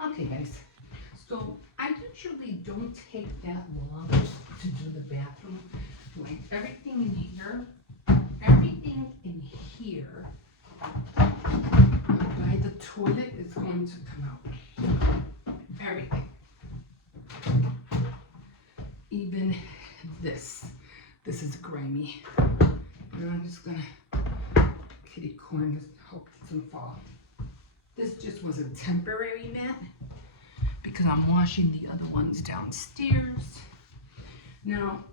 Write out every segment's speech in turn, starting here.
Okay, guys. So I usually don't take that long to do the bathroom. Like everything in here by the toilet is going to come out. Everything. Even this. This is grimy. And I'm just gonna kitty corn this. Hope it doesn't fall. This just was a temporary mat because I'm washing the other ones downstairs. Now,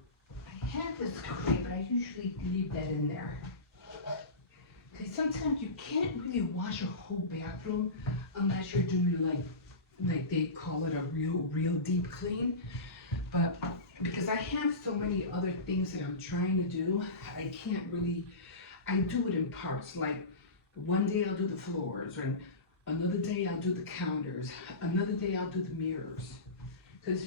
I have this crate, but I usually leave that in there. Because sometimes you can't really wash a whole bathroom unless you're doing like they call it a real deep clean. But because I have so many other things that I'm trying to do, I can't really, I do it in parts. Like one day I'll do the floors, and another day I'll do the counters, another day I'll do the mirrors. Because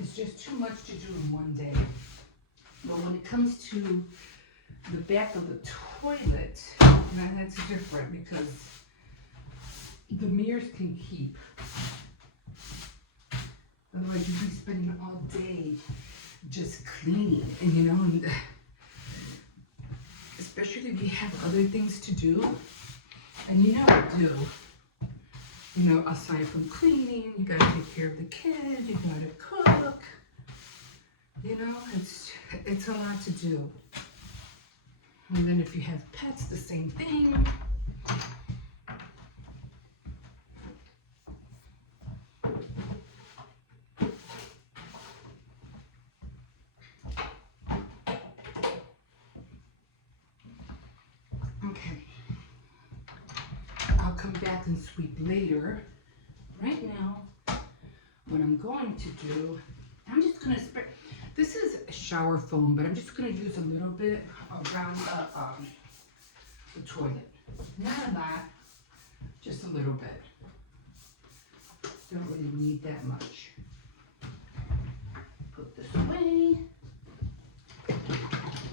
it's just too much to do in one day. But when it comes to the back of the toilet, now that's different because the mirrors can keep. Otherwise you'd be spending all day just cleaning, and and especially if you have other things to do, and I do. Aside from cleaning, you gotta take care of the kids, you gotta cook. It's a lot to do. And then if you have pets, the same thing. Okay. I'll come back and sweep later. Right now, what I'm going to do, I'm just gonna spray. This is shower foam, but I'm just gonna use a little bit around the toilet. Not a lot, just a little bit. Don't really need that much. Put this away.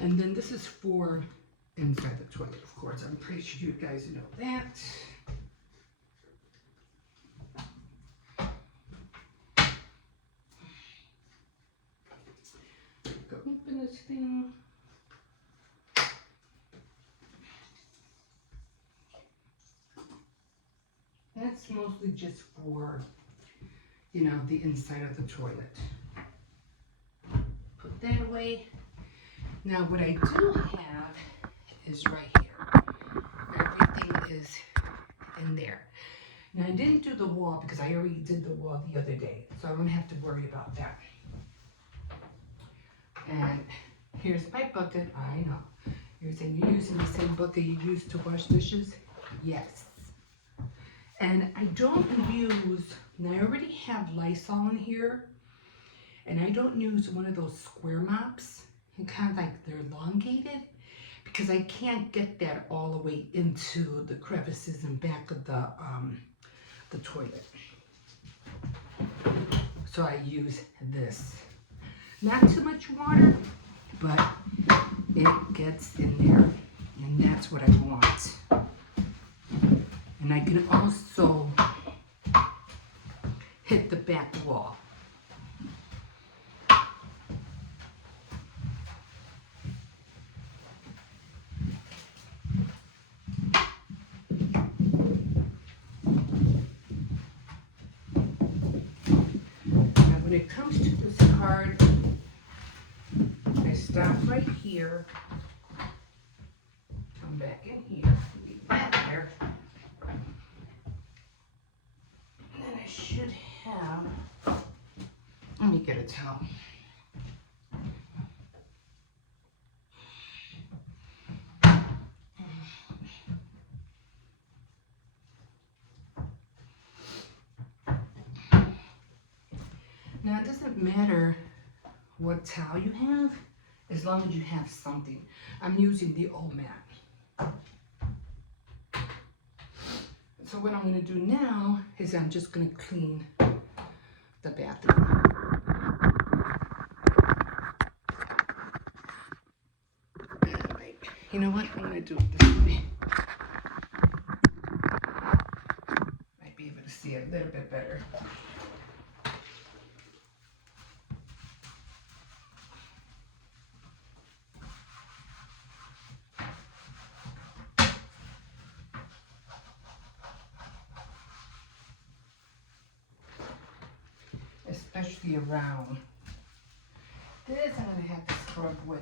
And then this is for inside the toilet, of course. I'm pretty sure you guys know that. Go open this thing. That's mostly just for, the inside of the toilet. Put that away. Now what I do have is right here. Everything is in there. Now I didn't do the wall because I already did the wall the other day, so I don't have to worry about that. And here's my bucket. I know. You're saying you're using the same bucket you used to wash dishes? Yes. And I don't use, now I already have Lysol in here, and I don't use one of those square mops, and kind of like they're elongated, because I can't get that all the way into the crevices and back of the toilet. So I use this. Not too much water, but it gets in there, and that's what I want. And I can also hit the back wall. Now when it comes to this card, I stop right here, come back in here, get that there. And then I should have, let me get a towel. Now it doesn't matter what towel you have, as long as you have something. I'm using the old mat. So what I'm gonna do now is I'm just gonna clean the bathroom. Alright, you know what? I'm gonna do it this way. Might be see it a little bit better. Especially around this, I'm gonna have to scrub with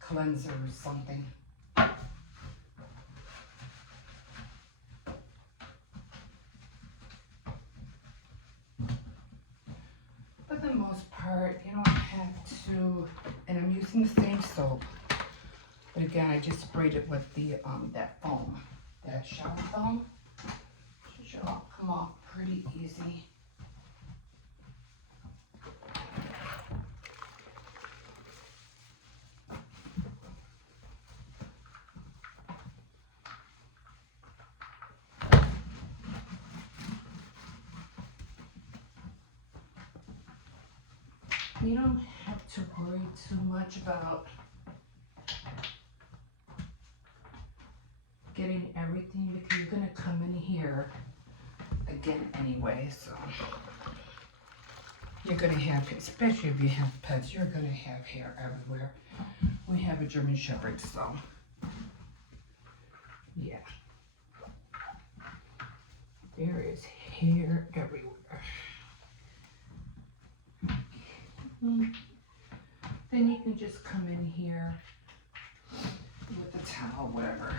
cleanser or something. For the most part, you don't have to, and I'm using the same soap. But again, I just sprayed it with the that foam, that shower foam. Should all come off pretty easy. You don't have to worry too much about getting everything because you're gonna come in here again anyway, so you're gonna have, especially if you have pets, you're gonna have hair everywhere. We have a German Shepherd, so yeah. There is hair everywhere. Then you can just come in here with the towel, whatever.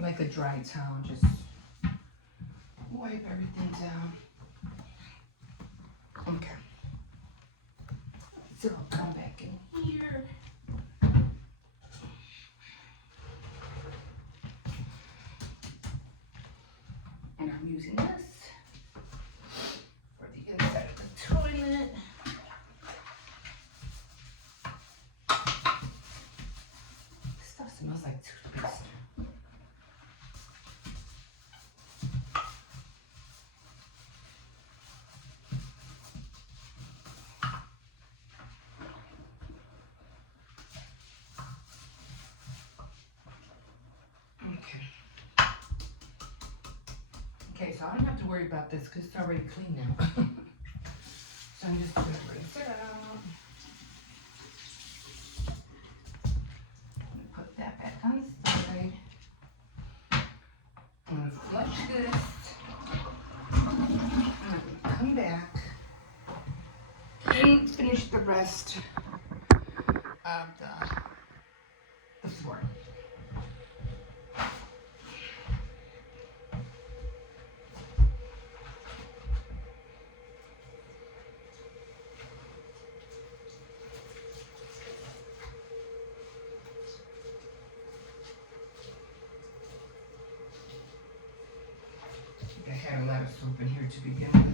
Like a dry towel, just wipe everything down. Okay. So I'll come back in here. And I'm using this for the inside of the toilet. This stuff smells like toothpaste. Okay, so I don't have to worry about this because it's already clean now. So I'm just going to rinse it out. I'm going to put that back on the side. I'm going to flush this. I'm going to come back and finish the rest of the floor. I had a lot of soap in here to begin with.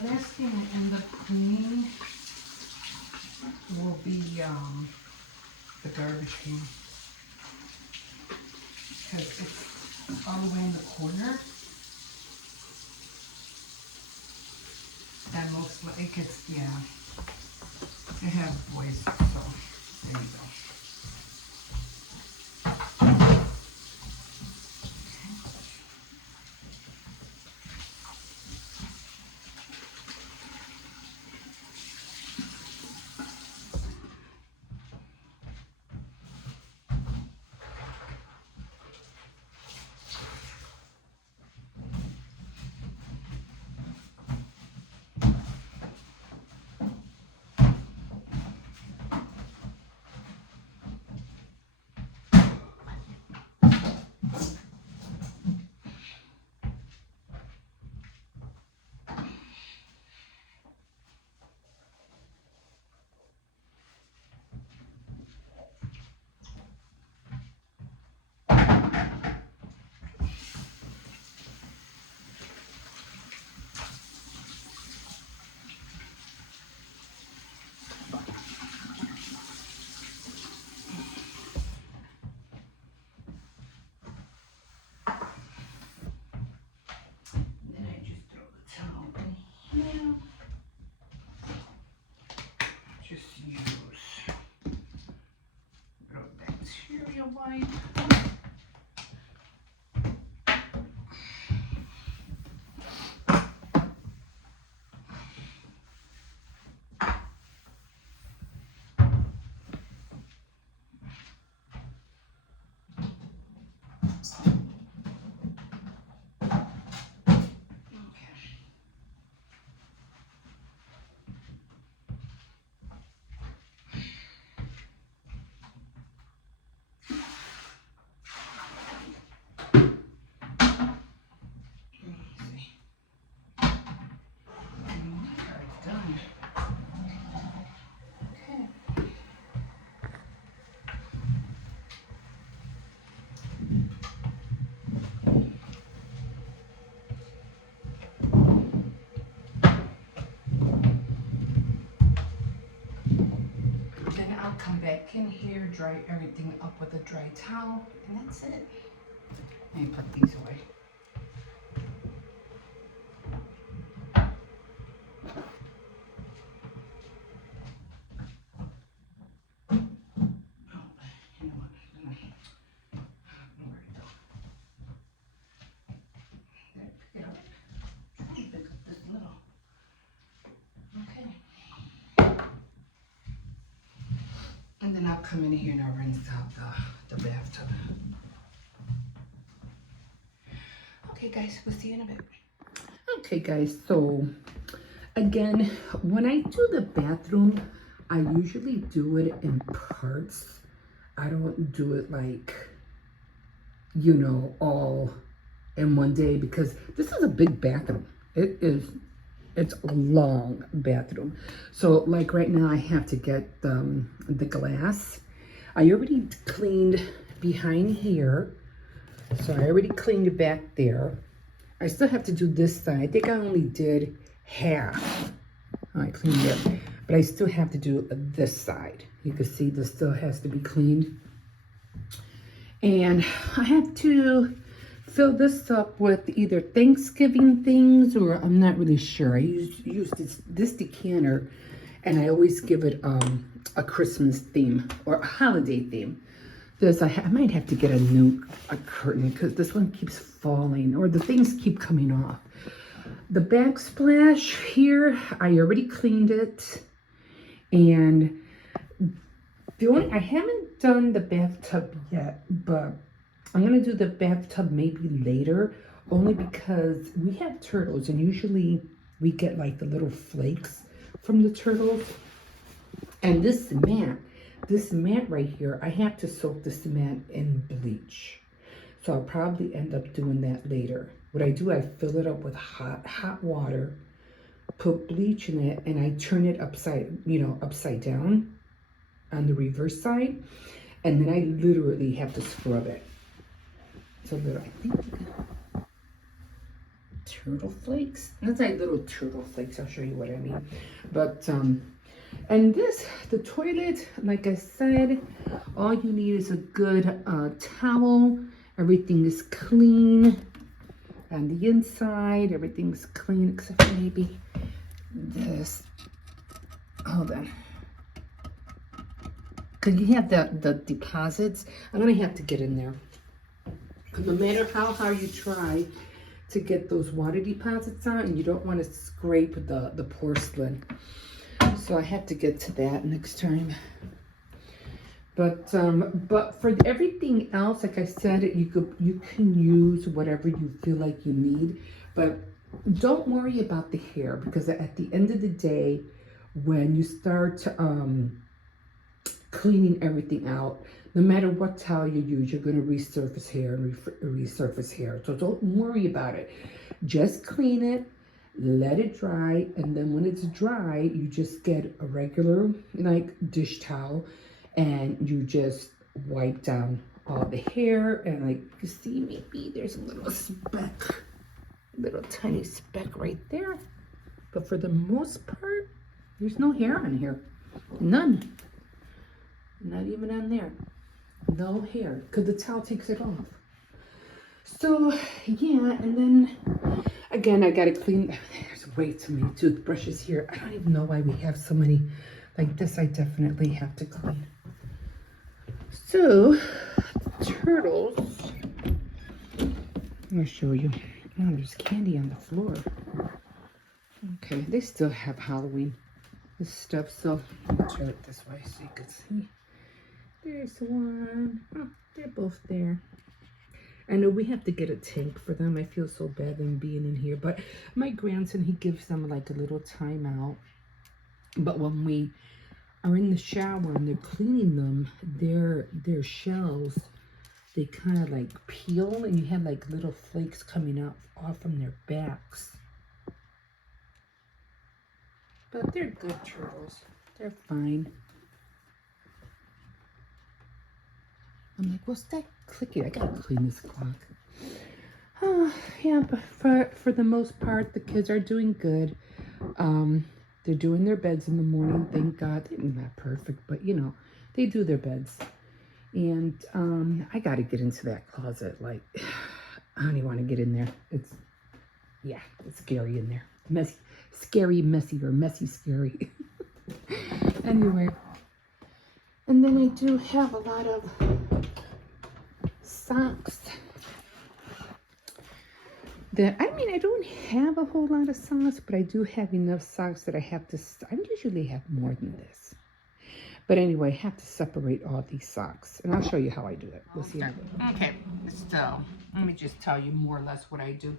the last thing I end up cleaning will be the garbage can. Because it's all the way in the corner. And most like it's, yeah. I have voice, so there you go. Wipe. Then I'll come back in here, dry everything up with a dry towel, and that's it. Let me put these away. And then I'll come in here and I'll rinse out the bathtub. Okay guys, we'll see you in a bit. Okay guys, so again, when I do the bathroom, I usually do it in parts. I don't do it like, you know, all in one day because this is a big bathroom. It's a long bathroom. So like right now I have to get the glass. I already cleaned behind here. So I already cleaned back there. I still have to do this side. I think I only did half. I cleaned it, but I still have to do this side. You can see this still has to be cleaned. And I have to fill this up with either Thanksgiving things or I'm not really sure. I use this decanter and I always give it a Christmas theme or a holiday theme. I might have to get a curtain because this one keeps falling or the things keep coming off. The backsplash here, I already cleaned it, and I haven't done the bathtub yet, but I'm gonna do the bathtub maybe later, only because we have turtles and usually we get like the little flakes from the turtles. And this mat right here, I have to soak this mat in bleach. So I'll probably end up doing that later. What I do, I fill it up with hot water, put bleach in it, and I turn it upside down on the reverse side. And then I literally have to scrub it. So that I think turtle flakes. That's like little turtle flakes. I'll show you what I mean. But and this, the toilet, like I said, all you need is a good towel. Everything is clean on the inside. Everything's clean except for maybe this. Hold on. Because you have the deposits. I'm going to have to get in there. No matter how hard you try to get those water deposits out, and you don't want to scrape the porcelain. So I have to get to that next time. But for everything else, like I said, you can use whatever you feel like you need. But don't worry about the hair, because at the end of the day, when you start cleaning everything out, no matter what towel you use, you're going to resurface hair and resurface hair. So don't worry about it. Just clean it, let it dry, and then when it's dry, you just get a regular like dish towel, and you just wipe down all the hair. And like you see, maybe there's a little speck, little tiny speck right there. But for the most part, there's no hair on here. None. Not even on there. No hair, because the towel takes it off. So yeah, and then again, I gotta clean. There's way too many toothbrushes here. I don't even know why we have so many. Like this, I definitely have to clean. So turtles. I'm gonna show you. Oh, there's candy on the floor. Okay, they still have Halloween stuff, so I'll turn it this way so you can see. There's one. Oh, they're both there. I know we have to get a tank for them. I feel so bad them being in here, but my grandson, he gives them like a little timeout. But when we are in the shower and they're cleaning them, their shells, they kind of like peel, and you have like little flakes coming out off from their backs. But they're good turtles. They're fine. I'm like, what's that clicking? I gotta clean this clock. Oh, yeah, but for the most part, the kids are doing good. They're doing their beds in the morning, thank God. They're not perfect, but you know, they do their beds. And I gotta get into that closet. Like, I don't even want to get in there. It's scary in there. Messy, scary, messy, or messy, scary. Anyway. And then I do have a lot of socks. I don't have a whole lot of socks, but I do have enough socks that I usually have more than this. But anyway, I have to separate all these socks. And I'll show you how I do it. We'll see. Okay, so let me just tell you more or less what I do.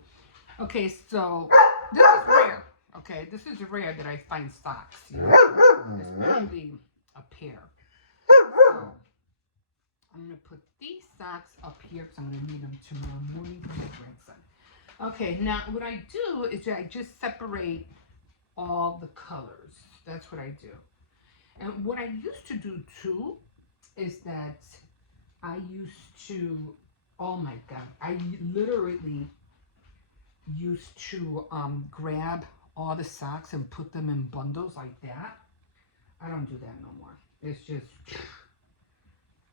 Okay, so this is rare. Okay, this is rare that I find socks. You know, especially a pair. So I'm going to put these socks up here because I'm going to need them tomorrow morning for my grandson. Okay, now what I do is I just separate all the colors. That's what I do. And what I used to do too is that I used to, oh my God, I literally used to grab all the socks and put them in bundles like that. I don't do that no more. It's just,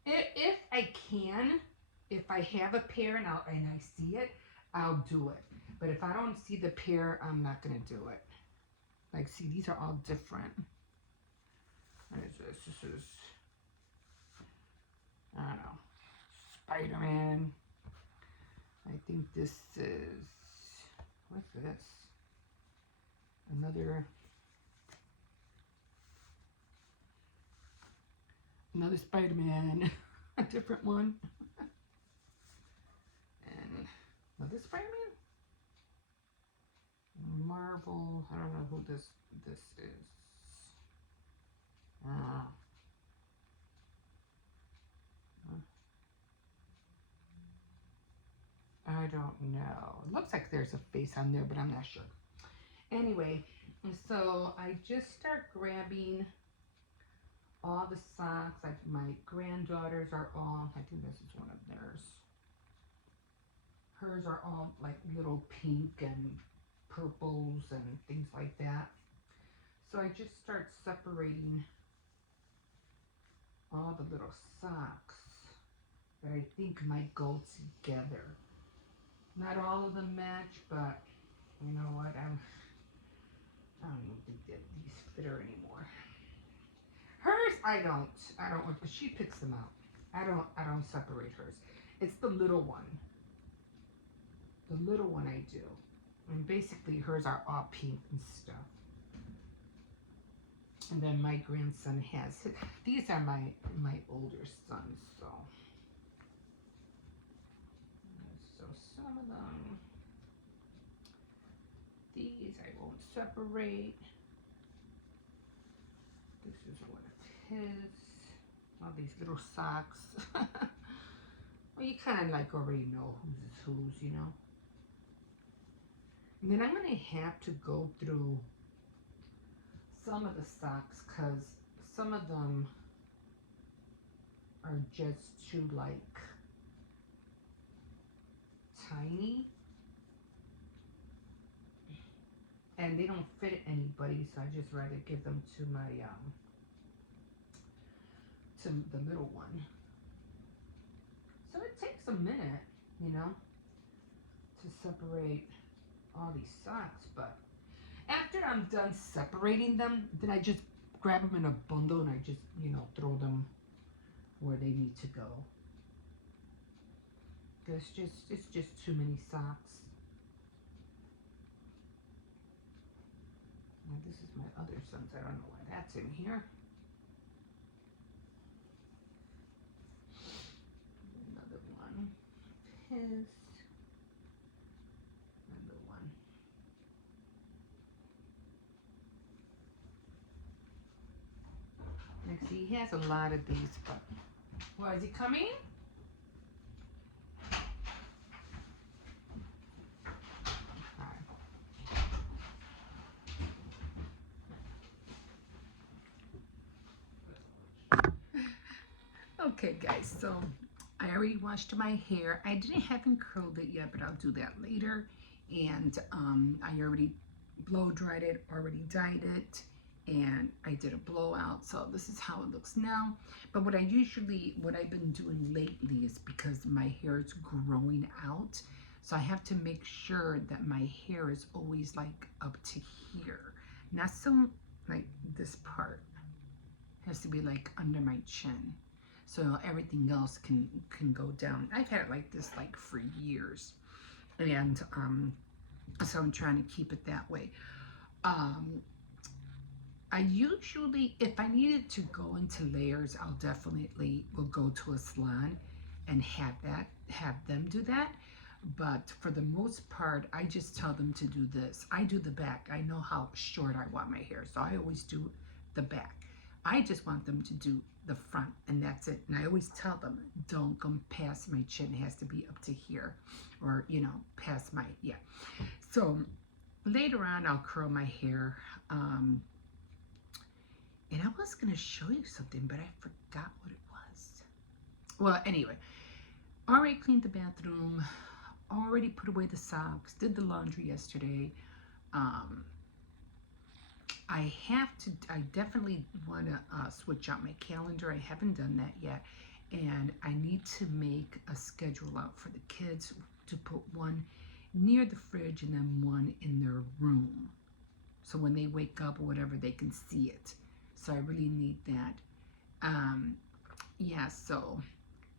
if I can, if I have a pair and I see it, I'll do it. But if I don't see the pair, I'm not gonna do it. Like, see, these are all different. What is this? This is, I don't know, Spider-Man. I think this is, what's this? Another Spider-Man, a different one. And another Spider-Man? Marvel, I don't know who this is. I don't know. It looks like there's a face on there, but I'm not sure. Anyway, so I just start grabbing all the socks. Like my granddaughters are all, I think this is one of theirs. Hers are all like little pink and purples and things like that. So I just start separating all the little socks that I think might go together. Not all of them match, but you know what? I don't even think that these fit her anymore. Hers, I don't. She picks them out. I don't separate hers. It's the little one. The little one I do. And basically hers are all pink and stuff. And then my grandson has his. These are my older sons, so. So some of them, these I won't separate. This is one of his. All these little socks. Well, you kind of like already know who's, you know. And then I'm going to have to go through some of the socks because some of them are just too like tiny. And they don't fit anybody, so I just rather give them to my, to the little one. So it takes a minute, you know, to separate all these socks, but after I'm done separating them, then I just grab them in a bundle and I just, you know, throw them where they need to go. It's just too many socks. Now this is my other son's. I don't know why that's in here. Another one. His. Another one. Next, he has a lot of these, but. Well, is he coming? Okay guys, so I already washed my hair. I haven't curled it yet, but I'll do that later. And I already blow dried it, already dyed it, and I did a blowout. So this is how it looks now. But what I've been doing lately is because my hair is growing out. So I have to make sure that my hair is always like up to here. Not so like this part. It has to be like under my chin. So everything else can go down. I've had it like this like for years, and so I'm trying to keep it that way. I usually, if I needed to go into layers, I'll definitely will go to a salon and have them do that. But for the most part, I just tell them to do this. I do the back. I know how short I want my hair, so I always do the back. I just want them to do the front, and that's it. And I always tell them, don't come past my chin. It has to be up to here, or, you know, past my, yeah. So later on, I'll curl my hair. And I was going to show you something, but I forgot what it was. Well, anyway, already cleaned the bathroom, already put away the socks, did the laundry yesterday. I definitely want to switch out my calendar. I haven't done that yet. And I need to make a schedule out for the kids to put one near the fridge and then one in their room. So when they wake up or whatever, they can see it. So I really need that. Yeah, so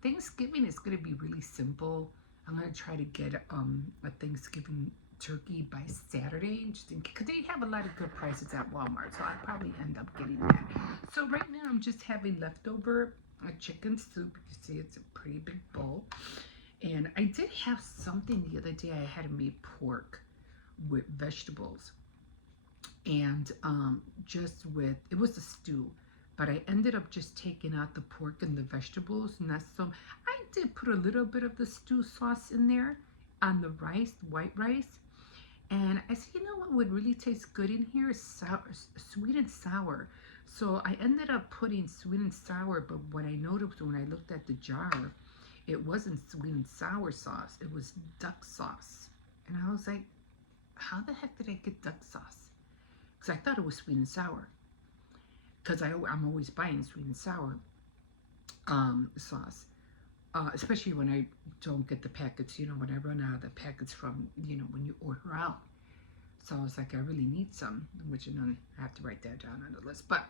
Thanksgiving is going to be really simple. I'm going to try to get a Thanksgiving turkey by Saturday, just because they have a lot of good prices at Walmart, so I'll probably end up getting that. So right now I'm just having leftover chicken soup. You see it's a pretty big bowl. And I did have something the other day. I had made pork with vegetables, and it was a stew, but I ended up just taking out the pork and the vegetables, and that's some. I did put a little bit of the stew sauce in there on the rice, white rice. And I said, you know what would really taste good in here is sweet and sour. So I ended up putting sweet and sour, but what I noticed when I looked at the jar, it wasn't sweet and sour sauce. It was duck sauce. And I was like, how the heck did I get duck sauce? Because I thought it was sweet and sour. Because I'm always buying sweet and sour sauce. Especially when I don't get the packets, when I run out of the packets from, when you order out. So I was like, I really need some, which I have to write that down on the list. But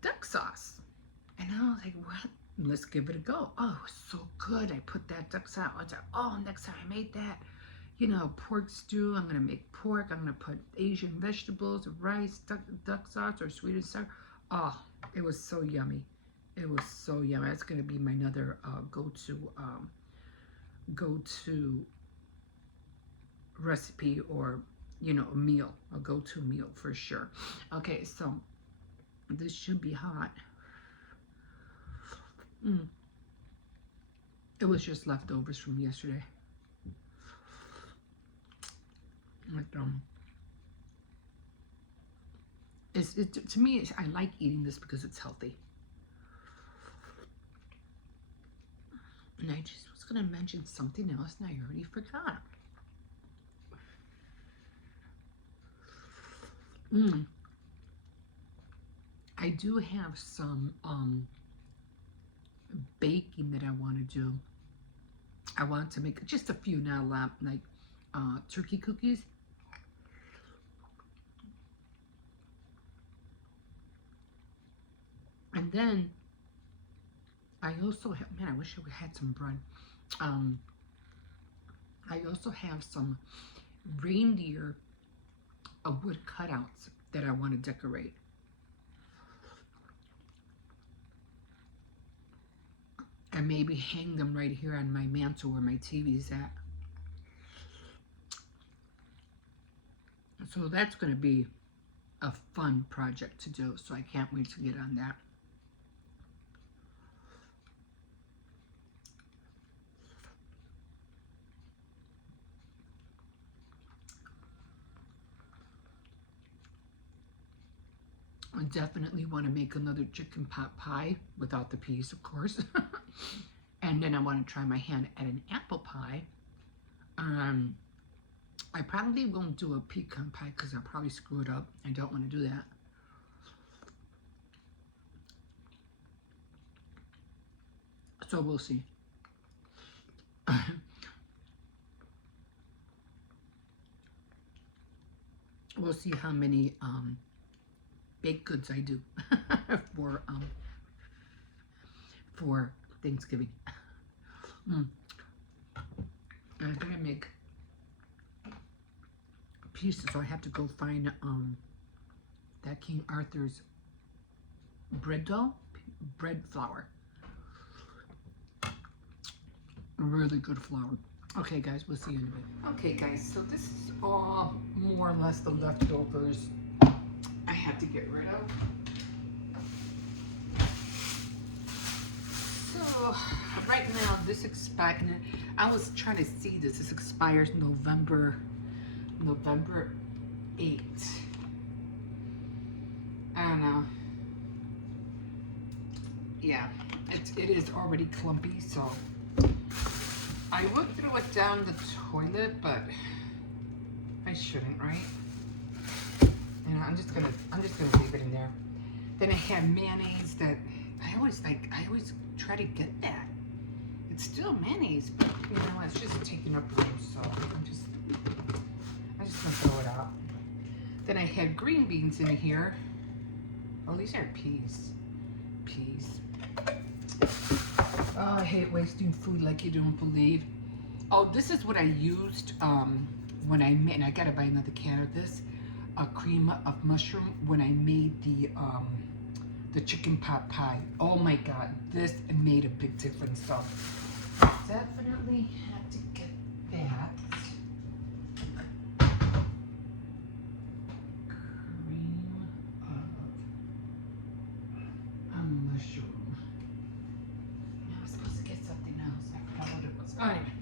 duck sauce. And I was like, what? Let's give it a go. Oh, it was so good. I put that duck sauce. I was like, oh, next time I made that, pork stew. I'm going to make pork. I'm going to put Asian vegetables, rice, duck sauce, or sweet and sour. Oh, it was so yummy. It was so yummy. That's going to be my another go-to recipe, or a meal, a go-to meal for sure. Okay, so this should be hot. It was just leftovers from yesterday. Like, to me, I like eating this because it's healthy. And I just was going to mention something else, and I already forgot. I do have some baking that I want to do. I want to make just a few now, like turkey cookies. And then I also have, man, I wish I had some bread. I also have some reindeer wood cutouts that I want to decorate. And maybe hang them right here on my mantle where my TV's at. So that's going to be a fun project to do. So I can't wait to get on that. I definitely want to make another chicken pot pie without the peas, of course. And then I want to try my hand at an apple pie. I probably won't do a pecan pie because I'll probably screw it up. I don't want to do that. So we'll see. We'll see how many baked goods I do for Thanksgiving. I'm gonna make pieces, so I have to go find that King Arthur's bread dough, bread flour. Really good flour. Okay, guys, we'll see you in a bit. Okay, guys, so this is all more or less the leftovers I had to get rid of. So right now, this expires. I was trying to see this. This expires November 8th. And yeah, it is already clumpy. So I would throw it down the toilet, but I shouldn't, right? I'm just gonna leave it in there. Then I have mayonnaise that I always try to get that. It's still mayonnaise, but it's just taking up room, so I'm just gonna throw it out. Then I have green beans in here. Oh, these are peas. Peas. Oh, I hate wasting food like you don't believe. Oh, this is what I used when I made, and I gotta buy another can of this, a cream of mushroom when I made the chicken pot pie. Oh my God, this made a big difference. So definitely had to get that. Cream of mushroom. I was supposed to get something else. I forgot what it was. Oh, anyway.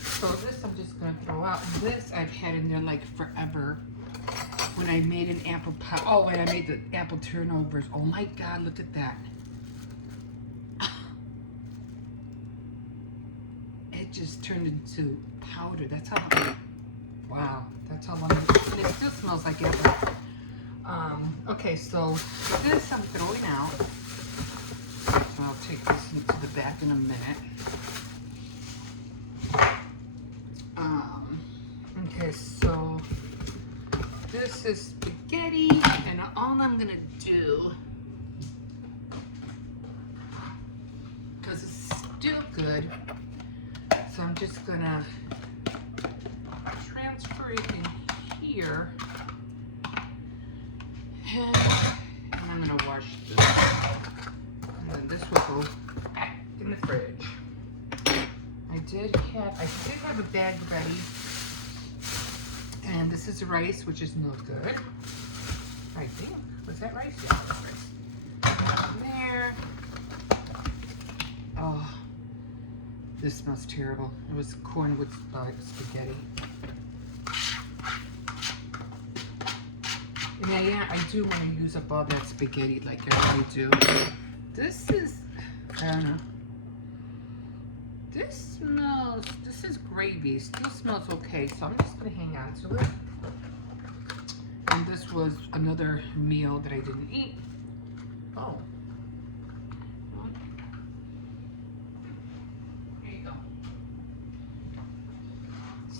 So this I'm just gonna throw out. This I've had in there like forever. When I made an apple pie. Oh, and I made the apple turnovers. Oh my God, look at that. It just turned into powder. That's how, wow, that's how long, and it still smells like ever. Okay, so this I'm throwing out. So I'll take this into the back in a minute. Okay, so this is spaghetti, and all I'm gonna do, because it's still good, so I'm just gonna transfer it in here, and I'm gonna wash this, and then this will go back in the fridge. I did have a bag ready, and this is rice, which is no good. I think, was that rice? Yeah, that's rice. There. Oh, this smells terrible. It was corn with spaghetti. And yeah, I do want to use up all that spaghetti, like I really do. This is, I don't know. This is gravy. Still smells okay, so I'm just gonna hang on to it. And this was another meal that I didn't eat. Oh. There you go.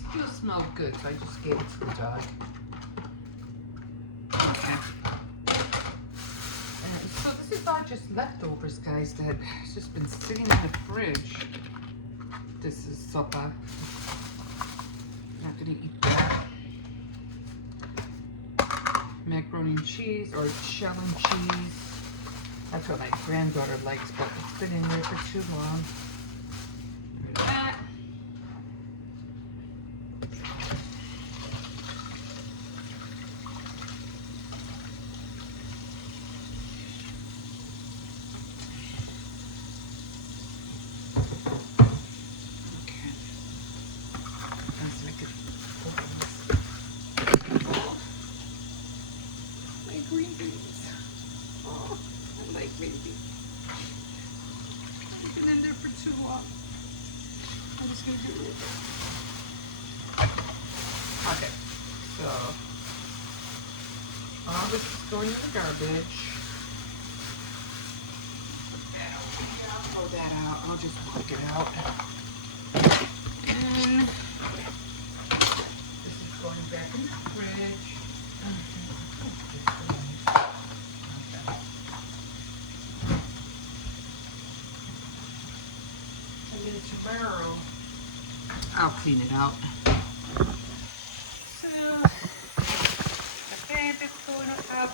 Still smells good, so I just gave it to the dog. Okay. And so this is all just leftovers, guys, that has just been sitting in the fridge. This is sopa. Not gonna eat that. Macaroni and cheese, or shell and cheese. That's what my granddaughter likes, but it's been in there for too long. Rid of that. Green beans. Oh, I like green beans. They've been in there for too long. I'm just gonna do it. Okay, so all this is going in the garbage. Throw that out. I'll just work it out. And this is going back in the fridge. Tomorrow I'll clean it out. So the bed is going up.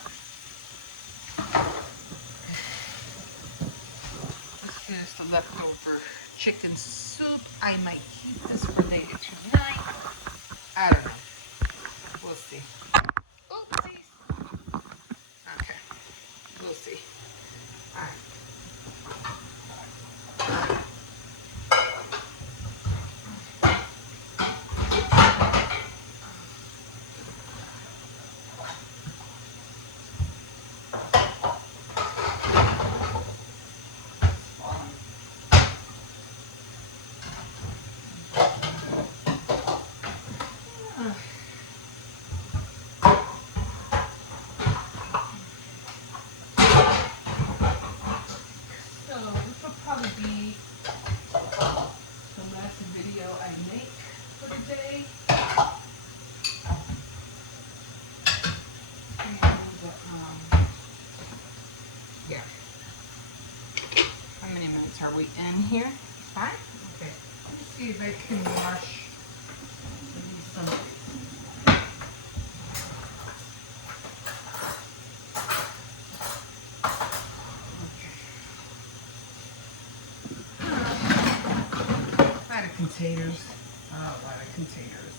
This is the leftover chicken soup. I might keep this for later tonight. I don't know. We'll see. Oopsies. Okay. We'll see. All right. Are we in here? 5? Okay. Let me see if I can wash some of these. Okay. A lot of containers. Oh, a lot of containers.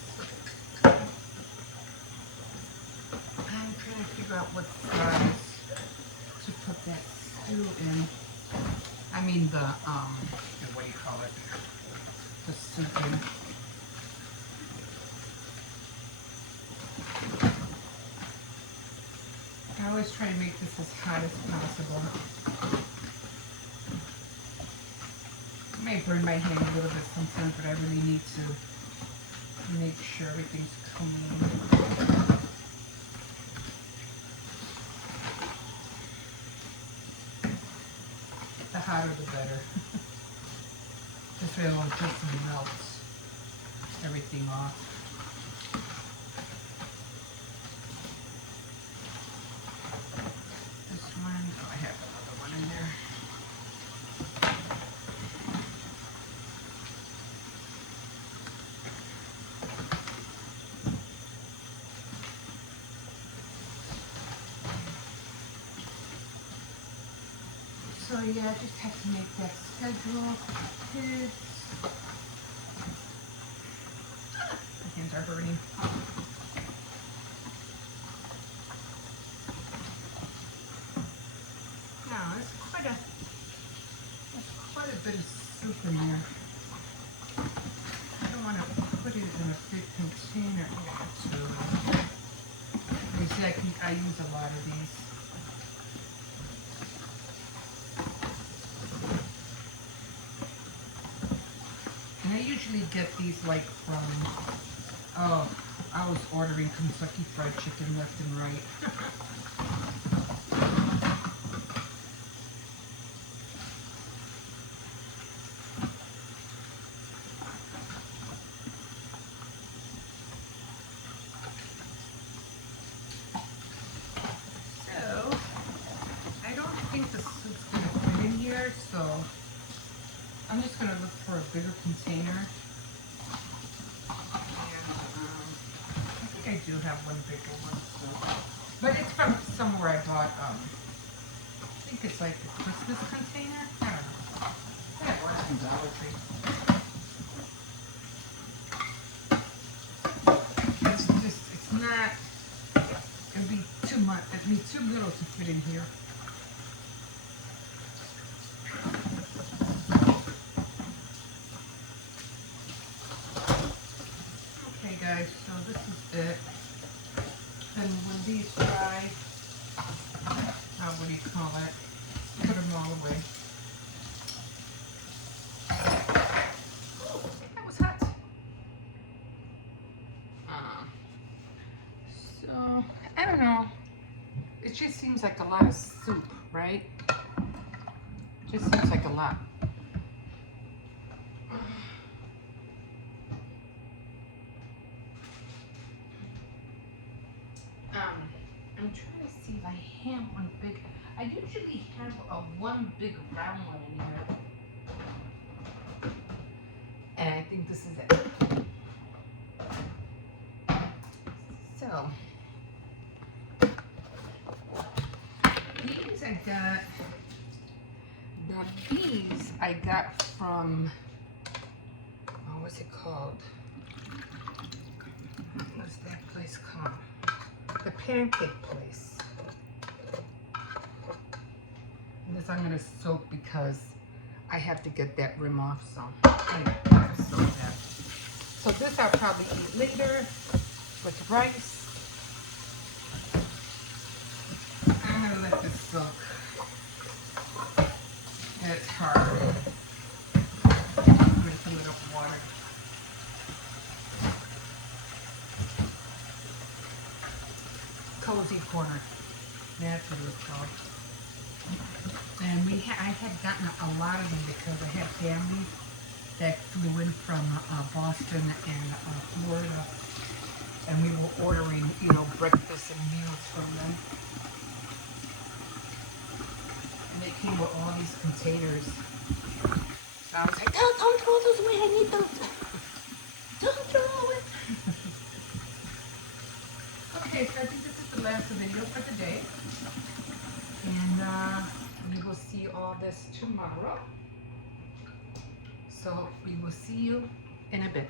I'm trying to figure out what size to put that stew in. I mean what do you call it? The soup in. I always try to make this as hot as possible. may burn my hand a little bit sometimes, but I really need to make sure everything's clean. The hotter the better. This way it'll just melt everything off. This one, oh, I have another one in there. So yeah, I just have to make that schedule for the kids. My hands are burning. Now, there's quite a bit of soup in there. I don't want to put it in a big container. You see, I use a lot of these. And I usually get these like from, oh, I was ordering Kentucky Fried Chicken left and right. So, I don't think the soup's going to fit in here, so I'm just going to look for a bigger container. I think I do have one bigger one, so. But it's from somewhere I bought, I think it's like a Christmas container. I don't know. I have one from Dollar Tree. It's not, it'd be too much, it'd be too little to fit in here. Okay guys, so this is it. And when these dry, what do you call it? Put them all away. Ooh, that was hot. So, I don't know. It just seems like a lot of soup, right? Just seems like a lot. I'm trying to see if I have one big. I usually have one big round one in here. And I think this is it. So, these I got from, what was it called? What's that place called? The Pancake Place. And this I'm going to soak because I have to get that rim off, so anyway, I'm going to soak that. So this I'll probably eat later with rice. I'm going to let this soak. It's hard. I'm going to fill it up with water. Cozy Corner. That's what it was called. And I had gotten a lot of them because I had family that flew in from Boston and Florida, and we were ordering, breakfast and meals from them. And they came with all these containers. So I was like, oh, don't throw those away. I need those. Don't throw them away. Okay, so I think this is the last video for the day. And we will see all this tomorrow. So we will see you in a bit.